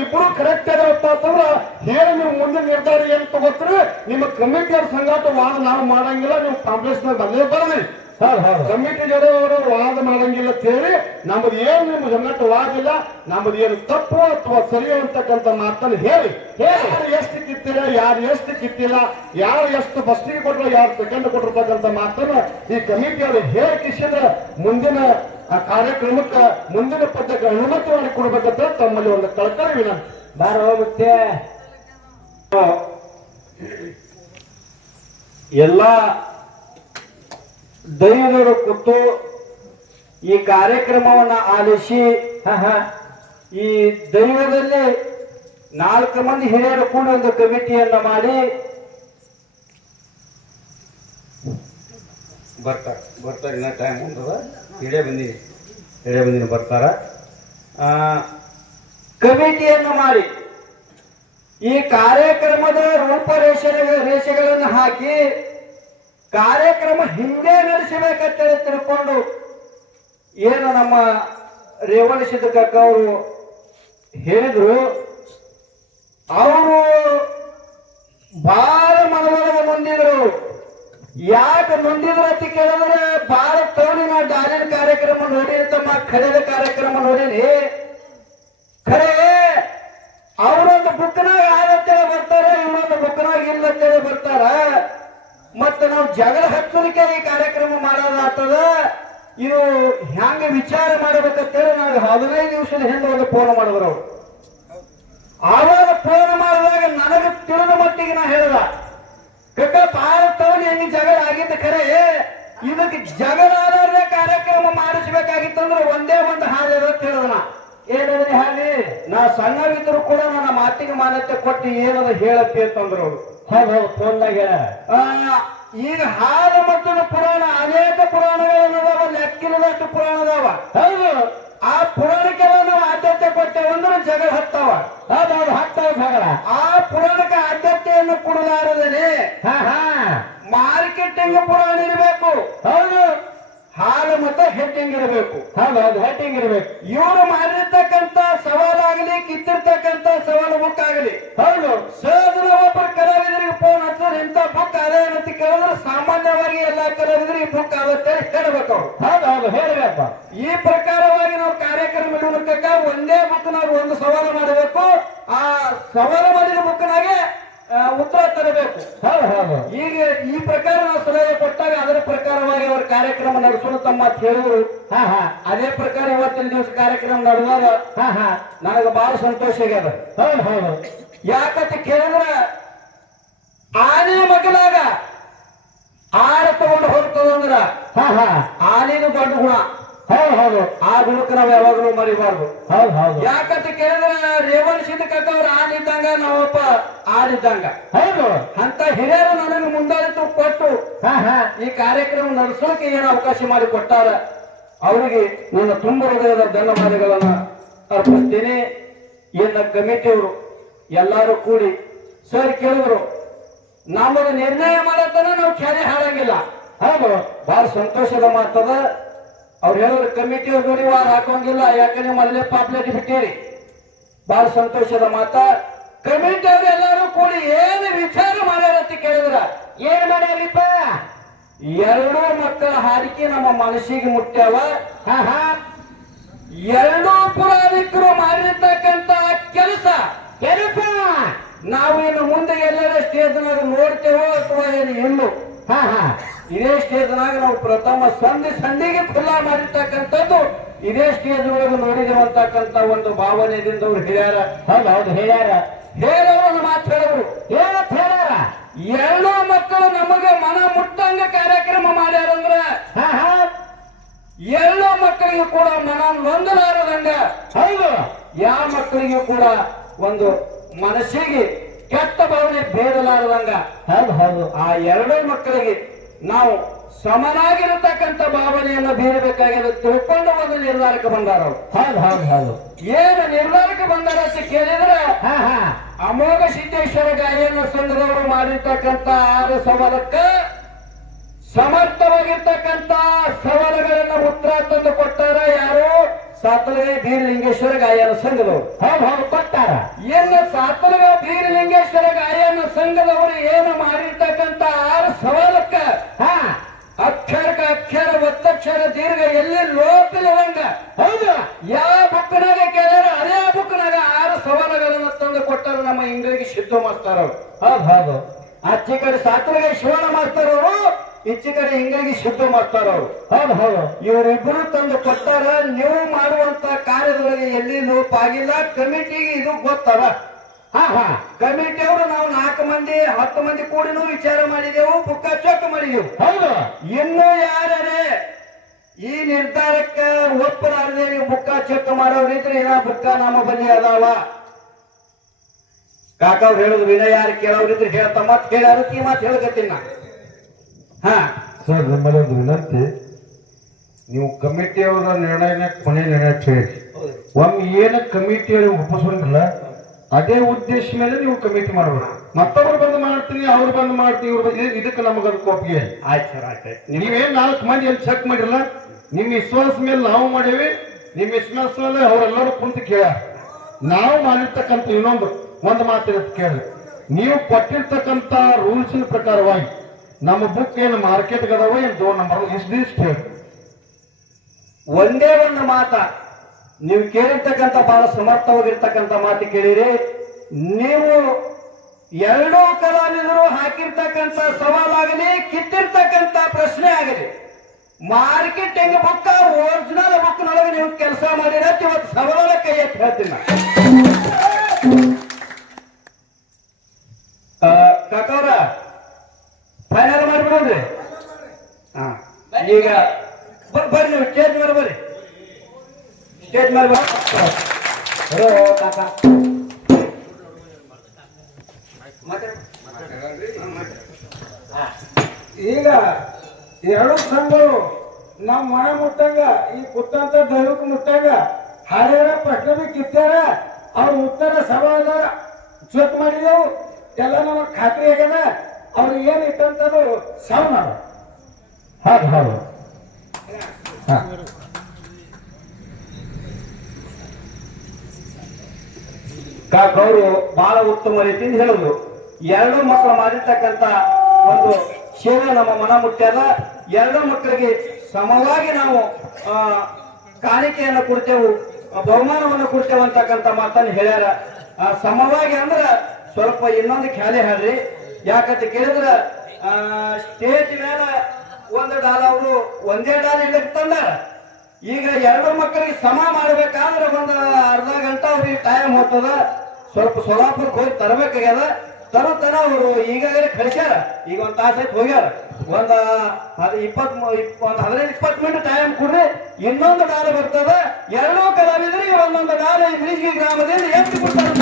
ಇಬ್ರು ಕರೆಕ್ಟ್ ಅದಪ್ಪ ಅಂತಂದ್ರ ಹೇಳಿ ನೀವು ಮುಂದೆ ನಿರ್ಧಾರ ಏನ್ ತಗೋತೀರಿ ನಿಮ್ಮ ಕಮಿಟಿಯವ್ರ ಸಂಗಾಟ ವಾದ ನಾವು ಮಾಡಂಗಿಲ್ಲ ನೀವು ಕಾಂಗ್ರೆಸ್ ಬಂದೇ ಬರಲಿ ಕಮಿಟಿ ಜೊತೆ ಅವರು ವಾದ ಮಾಡಂಗಿಲ್ಲ ಅಂತ ಹೇಳಿ ನಮ್ಮದು ಏನು ನಿಮ್ಮ ಸಂಗಟ ವಾದಿಲ್ಲ ನಮ್ಮದು ಏನು ತಪ್ಪು ಅಥವಾ ಸರಿ ಅಂತಕ್ಕಂಥ ಮಾತನ್ನು ಹೇಳಿ ಯಾರು ಎಷ್ಟು ಕಿತ್ತಿಲ್ಲ ಯಾರು ಎಷ್ಟು ಕಿತ್ತಿಲ್ಲ ಯಾರು ಎಷ್ಟು ಫಸ್ಟಿಗೆ ಕೊಟ್ಟರು ಯಾರು ಸೆಕೆಂಡ್ ಕೊಟ್ಟಿರ್ತಕ್ಕಂಥ ಮಾತನ್ನು ಈ ಕಮಿಟಿಯವರು ಹೇಳಿ ಕಿಸಿದ್ರೆ ಮುಂದಿನ ಕಾರ್ಯಕ್ರಮಕ್ಕೆ ಮುಂದಿನ ಪದ್ಯಕ್ಕೆ ಅನುಮತಿ ಮಾಡಿ ಕೊಡ್ಬೇಕಂತ ತಮ್ಮಲ್ಲಿ ಒಂದು ಕಳ್ಕಳಿ ವಿನಂತಿ ಬಾರೋ ಮತ್ತೆ ಎಲ್ಲ ದೈವದವರು ಕೂತು ಈ ಕಾರ್ಯಕ್ರಮವನ್ನ ಆಲಿಸಿ ಈ ದೈವದಲ್ಲಿ 4 ಮಂದಿ ಹಿರಿಯರು ಕೂಡ ಒಂದು ಕಮಿಟಿಯನ್ನ ಮಾಡಿ ಬರ್ತಾರೆ ಇನ್ನ ಟೈಮ್ ಉಂಟದ ಹಿರಿಯ ಬಂದಿನಿ ಬರ್ತಾರ ಕಮಿಟಿಯನ್ನು ಮಾಡಿ ಈ ಕಾರ್ಯಕ್ರಮದ ರೂಪರೇಷೆಗಳನ್ನು ಹಾಕಿ ಕಾರ್ಯಕ್ರಮ ಹಿಂದೆ ನಡೆಸಬೇಕಂತೇಳಿ ತಿಳ್ಕೊಂಡು ಏನು ನಮ್ಮ ರೇವಣ ಸಿದ್ದಕ್ಕ ಅವರು ಹೇಳಿದ್ರು ಅವರು ಬಹಳ ಮನವೊಳಗೆ ನೊಂದಿದ್ರು. ಯಾಕೆ ನೊಂದಿದ್ರು ಅಂತ ಕೇಳಿದ್ರೆ ಬಹಳ ತೋಳಿ ನಾ ಡಾಲಿನ ಕಾರ್ಯಕ್ರಮ ನೋಡಿನಿ ತಮ್ಮ ಖರೇದ ಕಾರ್ಯಕ್ರಮ ನೋಡೀನಿ. ಖರೆ ಅವರೊಂದು ಬುಕ್ನಾಗ ಆದಂತೇಳಿ ಬರ್ತಾರ, ಇವರೊಂದು ಬುಕ್ನಾಗ ಇಲ್ಲಂತೇಳಿ ಬರ್ತಾರ. ಮತ್ತೆ ನಾವು ಜಗಳ ಹಚ್ಚಲಿಕ್ಕೆ ಈ ಕಾರ್ಯಕ್ರಮ ಮಾಡೋದಾಗ್ತದ. ಇದು ಹೆಂಗ ವಿಚಾರ ಮಾಡಬೇಕಂತೇಳಿ ನಾವು 15 ದಿವಸದ ಹಿಂದೆ ಒಂದು ಫೋನ್ ಮಾಡಿದ್ರು. ಅವರು ಆವಾಗ ಫೋನ್ ಮಾಡಿದಾಗ ನನಗೆ ತಿಳಿದ ಮಟ್ಟಿಗೆ ನಾ ಹೇಳಿದ ಕಕ್ಕ ಬಹಳ ತವಣಿ ಹೆಂಗೆ ಜಗಳ ಆಗಿದ್ದ. ಖರೆ ಇದಕ್ಕೆ ಜಗಳ ಆದ್ರೆ ಕಾರ್ಯಕ್ರಮ ಮಾಡಿಸ್ಬೇಕಾಗಿತ್ತಂದ್ರೆ ಒಂದೇ ಒಂದು ಹಾದಿ ಅದ ಅಂತ ಹೇಳಿದ. ಏನಂದ್ರೆ ಹಾಗೆ ನಾ ಸಣ್ಣವಿದ್ರು ಕೂಡ ನನ್ನ ಮಾತಿಗೆ ಮಾನ್ಯತೆ ಕೊಟ್ಟು ಏನದ ಹೇಳಪ್ಪಿ ಅಂತಂದ್ರು ಅವರು. ಹೌದು ಫೋನ್ದಾಗ ಈಗ ಹಾಲು ಮತ್ತು ಪುರಾಣ ಅನೇಕ ಪುರಾಣಗಳನ್ನದಾವ, ಲೆಕ್ಕಿನದಷ್ಟು ಪುರಾಣ ಅದಾವ. ಹೌದು ಆ ಪುರಾಣಕ್ಕೆಲ್ಲ ನಾವು ಆದ್ಯತೆ ಕೊಟ್ಟೇವಂದ್ರೆ ಜಗಳ ಹತ್ತಾವ. ಹೌದೌದು ಹತ್ತಾವ ಜಗಳ. ಆ ಪುರಾಣಕ್ಕೆ ಆದ್ಯತೆಯನ್ನು ಕೊಡಲಾರದೇನೆ ಮಾರ್ಕೆಟಿಂಗ್ ಪುರಾಣ ಇರಬೇಕು. ಹೌದು ಹಾಲು ಮತ್ತೆ ಹೆಟ್ಟಿಂಗ್ ಇರಬೇಕು. ಹೌದೌದು ಹೆಟ್ಟಿಂಗ್ ಇರಬೇಕು. ಇವರು ಮಾಡಿರ್ತಕ್ಕಂಥ ಸವಾಲಾಗಲಿ ಕಿತ್ತಿರ್ತಕ್ಕಂಥ ಸವಾಲು ಬುಕ್ ಆಗಲಿ. ಹೌದು ಸೋದರ ಒಬ್ಬರು ಕಲಾವಿದರಿಗೆ ಫೋನ್ ಹಚ್ಚಿದ್ರೆ ಇಂಥ ಬುಕ್ ಅದೇ ಅಂತ ಕೇಳಿದ್ರೆ ಸಾಮಾನ್ಯವಾಗಿ ಎಲ್ಲಾ ಕಲಾವಿದರಿಗೆ ಬುಕ್ ಆಗುತ್ತೆ ಹೇಳಬೇಕು ಅವ್ರು. ಹೌದೌದು ಹೇಳಬೇಕು. ಈ ಪ್ರಕಾರವಾಗಿ ನಾವು ಕಾರ್ಯಕ್ರಮ ಇಡೋದಕ್ಕ ಒಂದೇ ಬುಕ್ ನಾವು ಒಂದು ಸವಾಲು ಮಾಡಬೇಕು. ಆ ಸವಾಲು ಮಾಡಿದ ಬುಕ್ನಾಗೆ ಉತ್ತರ ತರಬೇಕು. ಈಗ ಈ ಪ್ರಕಾರ ನಾವು ಸಲಹೆ ಕೊಟ್ಟಾಗ ಅದರ ಪ್ರಕಾರವಾಗಿ ಅವರ ಕಾರ್ಯಕ್ರಮ ನಡೆಸೋಣ ತಮ್ಮ ಅಂತ ಹೇಳಿದ್ರು. ಅದೇ ಪ್ರಕಾರ ಇವತ್ತಿನ ದಿವಸ ಕಾರ್ಯಕ್ರಮ ನಡೆದಾಗ ನನಗೆ ಬಹಳ ಸಂತೋಷ ಆಗ್ಯದ. ಯಾಕಂತ ಕೇಳಿದ್ರೆ ಆನೆ ಮಗಲಾಗ ಆಡ ತಗೊಂಡು ಹೋಗ್ತದಂದ್ರ ಆನೆನು ದೊಡ್ಡ ಗುಣ. ಹೌದು ಆ ಗುಣಕ್ಕೆ ನಾವ್ ಯಾವಾಗಲೂ ಮರಿಬಾರ್ದು. ಯಾಕಂತ ಕೇಳಿದ್ರೆ ರೇವಣ ಸಿದ್ದಕ್ಕ ಅವ್ರು ಆಡಿದ್ದಂಗ ನಾವಪ್ಪ ಆಡಿದ್ದಂಗ. ಹೌದು ಅಂತ ಹಿರಿಯರು ನನಗೆ ಮುಂದಾಳಿತು ಕೊಟ್ಟು ಈ ಕಾರ್ಯಕ್ರಮ ನಡೆಸೋಕೆ ಏನು ಅವಕಾಶ ಮಾಡಿ ಕೊಟ್ಟಾರ ಅವರಿಗೆ ನನ್ನ ತುಂಬ ಹೃದಯದ ಧನ್ಯವಾದಗಳನ್ನ ಅರ್ಪಿಸ್ತೀನಿ. ಇನ್ನ ಕಮಿಟಿಯವರು ಎಲ್ಲಾರು ಕೂಡಿ ಸರ್ ಕೇಳಿದ್ರು ನಮ್ಮದು ನಿರ್ಣಯ ಮಾಡತ್ತನ ನಾವು ಖ್ಯಾನೆ ಹಾಳಂಗಿಲ್ಲ. ಹೌದು ಬಹಳ ಸಂತೋಷದ ಮಾತದ. ಅವ್ರು ಹೇಳಿದ್ರು ಕಮಿಟಿಯವ್ರು ನೋಡಿ ವಾರ ಹಾಕೋಂಗಿಲ್ಲ, ಯಾಕಂದ್ರೆ ಮೊದಲೇ ಪಾಪ್ಲೇಟ್ ಬಿಟ್ಟಿರಿ. ಬಹಳ ಸಂತೋಷದ ಮಾತ. ಕಮಿಟಿಯವ್ರು ಎಲ್ಲರೂ ಕೂಡಿ ಏನು ವಿಚಾರ ಮಾಡ್ಯಾರಂತ ಕೇಳಿದ್ರ ಏನ್ ಮಾಡ್ಯಾರಿಪ್ಪ? 2 ಮಕ್ಕಳ ಹಾರಿಕೆ ನಮ್ಮ ಮನಸ್ಸಿಗೆ ಮುಟ್ಟ್ಯಾವ. 2 ಪುರಾಣಿಕರು ಮಾಡಿರ್ತಕ್ಕಂತ ಕೆಲಸ ನಾವು ಇನ್ನು ಮುಂದೆ ಎಲ್ಲರ ಸ್ಟೇಜ್ನಾಗ ನೋಡ್ತೇವೋ ಅಥವಾ ಏನು ಇನ್ನು ಇದೇ ಸ್ಟೇಜ್ನಾಗ ನಾವು ಪ್ರಥಮ ಸಂಧಿಗೆ ಖುಲ್ಲಾ ಮಾಡಿರ್ತಕ್ಕಂಥದ್ದು ಇದೇ ಸ್ಟೇಜ್ ಒಳಗೆ ನೋಡಿದೇವಂತಕ್ಕಂಥ ಒಂದು ಭಾವನೆಯಿಂದ ಅವ್ರು ಹೇಳ್ಯಾರ. ಹೌದು ಹೇಳ್ಯಾರ. ಹೇಳೋರು ಮಾತು ಹೇಳಿದ್ರು. ಏನಂತ ಹೇಳ್ಯಾರ? 2 ಮಕ್ಕಳು ನಮಗೆ ಮನ ಮುಟ್ಟಂಗ ಕಾರ್ಯಕ್ರಮ ಮಾಡ್ಯಾರಂದ್ರ 2 ಮಕ್ಕಳಿಗೂ ಕೂಡ ಮನ ನೊಂದಲಾರದಂಗ. ಹೌದು ಯಾವ ಮಕ್ಕಳಿಗೂ ಕೂಡ ಒಂದು ಮನಸ್ಸಿಗೆ ಕೆಟ್ಟ ಭಾವನೆ ಬೇಡಲಾರದಂಗ. ಹೌದು ಆ 2 ಮಕ್ಕಳಿಗೆ ನಾವು ಸಮನಾಗಿರತಕ್ಕಂಥ ಭಾವನೆಯನ್ನು ಬೀರಬೇಕಾಗಿದೆ ತಿಳ್ಕೊಂಡು ಒಂದು ನಿರ್ಧಾರಕ್ಕೆ ಬಂದಾರ. ಹೌದು ಏನು ನಿರ್ಧಾರಕ್ಕೆ ಬಂದಾರ ಅಂತ ಕೇಳಿದ್ರೆ ಅಮೋಘ ಸಿದ್ದೇಶ್ವರ ಗಾಯನ ಸಂಘದವರು ಮಾಡಿರ್ತಕ್ಕಂಥ 6 ಸವಾಲಕ್ಕ ಸಮರ್ಥವಾಗಿರ್ತಕ್ಕಂಥ ಸವಾಲುಗಳನ್ನ ಉತ್ತರ ತಂದು ಕೊಟ್ಟಾರ ಯಾರು? ಸಾತಲಗ ಬೀರಲಿಂಗೇಶ್ವರ ಗಾಯನ ಸಂಘದವರು ಹೌದು ಕೊಟ್ಟಾರ. ಏನು ಸಾತಲಗ ಬೀರಲಿಂಗೇಶ್ವರ ಗಾಯನ ಸಂಘದವರು ಏನು ಮಾಡಿರ್ತಕ್ಕಂತ 6 ಸವಾಲಕ್ಕ ಹಾ ಅಕ್ಷರಕ ಅಕ್ಷರ ಒತ್ತಕ್ಷರ ದೀರ್ಘ ಎಲ್ಲಿ ಲೋಪಿಲ್ಲದಂಗ ಹೌದು ಯಾವ ಬುಕ್ನಾಗ ಕೇಳ್ಯಾರ ಅದೇ ಬುಕ್ನಾಗ 6 ಸವಾಲುಗಳನ್ನ ತಂದು ಕೊಟ್ಟರು ನಮ್ಮ ಇಂಗ್ಲಿಗೆ ಸಿದ್ದು ಮಾಸ್ತರ್ ಅವರು. ಹೌದು ಆಚೆ ಕಡೆ ಸಾತ್ರೆಗೆ ಶಿವಣ್ಣ ಮಾಸ್ತರ್ ಅವರು, ಈಚೆ ಕಡೆ ಇಂಗ್ಲಿಗೆ ಸಿದ್ದು ಮಾಸ್ತರ್ ಅವರು. ಹೌದು ಇವರಿಬ್ಬರು ತಂದು ಕೊಟ್ಟಾರ. ನೀವು ಮಾಡುವಂತ ಕಾರ್ಯದೊಳಗೆ ಎಲ್ಲಿ ಲೋಪ ಆಗಿಲ್ಲ. ಕಮಿಟಿಗೆ ಇದು ಗೊತ್ತದ. ಹಾ ಕಮಿಟಿಯವರು ನಾವು 4 ಮಂದಿ 10 ಮಂದಿ ಕೂಡಿನೂ ವಿಚಾರ ಮಾಡಿದೆವು, ಬುಕ್ಕ ಚೆಕ್ ಮಾಡಿದೆವು. ಹೌದು ಇನ್ನು ಯಾರೇ ಈ ನಿರ್ಧಾರಕ್ಕ ಒಪ್ಪಲಾರದೆ ನೀವು ಬುಕ್ಕ ಚೆಕ್ ಮಾಡೋರಿದ್ರೆ ಇನ್ನ ಬುಕ್ಕ ನಮ್ಮ ಬಲ್ಲಿ ಅದಾವ. ಕಾಕವ್ರು ಹೇಳುದು ವಿನಯ ಯಾರು ಕೇಳೋರಿದ್ರೆ ಹೇಳ್ತ ಮತ್ ಹೇಳ್ಯಾರ ಈ ಮಾತು ಹೇಳ್ಕತ್ತೀನಿ ನಾ. ಹಾ ಸರ್ ನಮ್ಮಲ್ಲಿ ಒಂದು ವಿನಂತಿ, ನೀವು ಕಮಿಟಿಯವರ ನಿರ್ಣಯನ ಕೊನೆ ನಿರ್ಣಯ ಹೇಳಿ. ಒಮ್ಮೆ ಏನು ಕಮಿಟಿಯವರು ಒಪ್ಪಿಸೋಂಗಿಲ್ಲ ಅದೇ ಉದ್ದೇಶ ಮೇಲೆ ನೀವು ಕಮಿಟಿ ಮಾಡಬೇಕು. ಮತ್ತೊಬ್ರು ಬಂದು ಮಾಡ್ತೀನಿ, ಅವ್ರು ಬಂದು ಮಾಡ್ತೀವಿ, ಇವ್ರು ಇದಕ್ಕೆ ನಮಗ ಒಪ್ಪಿಗೆ. ಆಯ್ತು ಸರ್ ಆಯ್ತು. ನೀವೇನ್ 4 ಮಂದಿ ಏನು ಚೆಕ್ ಮಾಡಿರಲ್ಲ, ನಿಮ್ ವಿಶ್ವಾಸ ಮೇಲೆ ನಾವು ಮಾಡೇವಿ. ನಿಮ್ ವಿಶ್ವಾಸ ಮೇಲೆ ಅವರೆಲ್ಲರೂ ಕುಂತು ಕೇಳ. ನಾವು ಮಾಡಿರ್ತಕ್ಕಂಥ ಒಂದು ಮಾತಿರುತ್ತೆ ಕೇಳಿ. ನೀವು ಕೊಟ್ಟಿರ್ತಕ್ಕಂಥ ರೂಲ್ಸಿನ ಪ್ರಕಾರವಾಗಿ ನಮ್ಮ ಬುಕ್ ಏನು ಮಾರ್ಕೆಟ್ ಅದಾವ ಏನು 2 ನಂಬರ್ ಇಷ್ಟು ಹೇಳಿ. ಒಂದೇ ಒಂದು ಮಾತ ನೀವು ಕೇಳಿರ್ತಕ್ಕಂಥ ಬಹಳ ಸಮರ್ಥವಾಗಿರ್ತಕ್ಕಂಥ ಮಾತು ಕೇಳಿರಿ. ನೀವು 2 ಕಲಾವಿದರು ಹಾಕಿರ್ತಕ್ಕಂಥ ಸವಾಲಾಗಲಿ ಕಿತ್ತಿರ್ತಕ್ಕಂಥ ಪ್ರಶ್ನೆ ಆಗಲಿ ಮಾರ್ಕೆಟಿಂಗ್ ಬುಕ್ ಒರಿಜಿನಲ್ ಬುಕ್ ನೊಳಗೆ ನೀವು ಕೆಲಸ ಮಾಡಿರ ಇವತ್ತು ಸವಾಲ ಕೈ ಎತ್ತಿ ಹೇಳ್ತೀನಿ ನಾ. ಕಾಕವ್ರ ಫೈನಲ್ ಮಾಡ್ಬಿಡ್ರಿ. ಹಾ ಈಗ ಬರ್ರಿ ನೀವು ಸ್ಟೇಜ್ ಮೇಲೆ ಬರ್ರಿ. ಸ್ಟೇಜ್ ಮೇಲೆ ಕಾಕ ಈಗ 2 ಸಂಘಗಳು ನಮ್ಮ ಮನೆ ಮುಟ್ಟಂಗ ಈ ಕುತ್ತಂತ ದೈವಕ್ಕೆ ಮುಟ್ಟಂಗ ಹಾಡ್ಯಾರ ಪ್ರಶ್ನೆ ಬಿ ಕಿತ್ತಾರ. ಅವ್ರ ಉತ್ತರ ಸವಾಲ ಚೆಕ್ ಮಾಡಿದೆವು, ಎಲ್ಲ ನಮಗೆ ಖಾತ್ರಿ ಆಗ್ಯದ. ಅವ್ರಿಗೆ ಏನು ಇಟ್ಟಂತದು ಸಾವು ನಾವು. ಹೌದು ಕಾಕವರು ಬಹಳ ಉತ್ತಮ ರೀತಿಯಿಂದ ಹೇಳುದು. 2 ಮಕ್ಕಳು ಮಾಡಿರ್ತಕ್ಕಂಥ ಒಂದು ಸೇವೆ ನಮ್ಮ ಮನ ಮುಟ್ಟ್ಯದ. 2 ಮಕ್ಕಳಿಗೆ ಸಮವಾಗಿ ನಾವು ಕಾಣಿಕೆಯನ್ನು ಕೊಡ್ತೇವೆ, ಬಹುಮಾನವನ್ನು ಕೊಡ್ತೇವೆ ಅಂತಕ್ಕಂಥ ಮಾತನ್ನು ಹೇಳ್ಯಾರ. ಸಮವಾಗಿ ಅಂದ್ರ ಸ್ವಲ್ಪ ಇನ್ನೊಂದು ಖ್ಯಾಲಿ ಹೇಳ್ರಿ. ಯಾಕಂತ ಕೇಳಿದ್ರ ಸ್ಟೇಜ್ ಮೇಲೆ ಒಂದು ಡಾಲ್ ಅವರು ಒಂದೇ ಡಾಲ್ ಇಲ್ಲಕ್ಕೆ ತಂದಾರ. ಈಗ 2 ಮಕ್ಕಳಿಗೆ ಸಮ ಮಾಡ್ಬೇಕಾದ್ರೆ ಒಂದು ಅರ್ಧ ಗಂಟೆ ಅವ್ರಿಗೆ ಟೈಮ್ ಹೋಗ್ತದ. ಸ್ವಲ್ಪ ಸೋಲಾಪುರಕ್ಕೆ ಹೋಗಿ ತರಬೇಕಾಗ್ಯದ. ತರುತ್ತನ ಅವರು ಈಗಾಗಲೇ ಕಳಿಸ್ಯಾರ. ಈಗ 1 ತಾಸು ಆಯ್ತು ಹೋಗ್ಯಾರ. ಒಂದು 15-20 ಮಿನಿಟ್ ಟೈಮ್ ಕೊಡ್ರಿ, ಇನ್ನೊಂದು ಡಾಲ್ ಬರ್ತದ. 2 ಕಲಾವಿದರಿಗೆ ಒಂದೊಂದು ಡಾಲ್ ಈ ಗ್ರಾಮದಿಂದ ಎಷ್ಟು ಕೊಡ್ತಾರೆ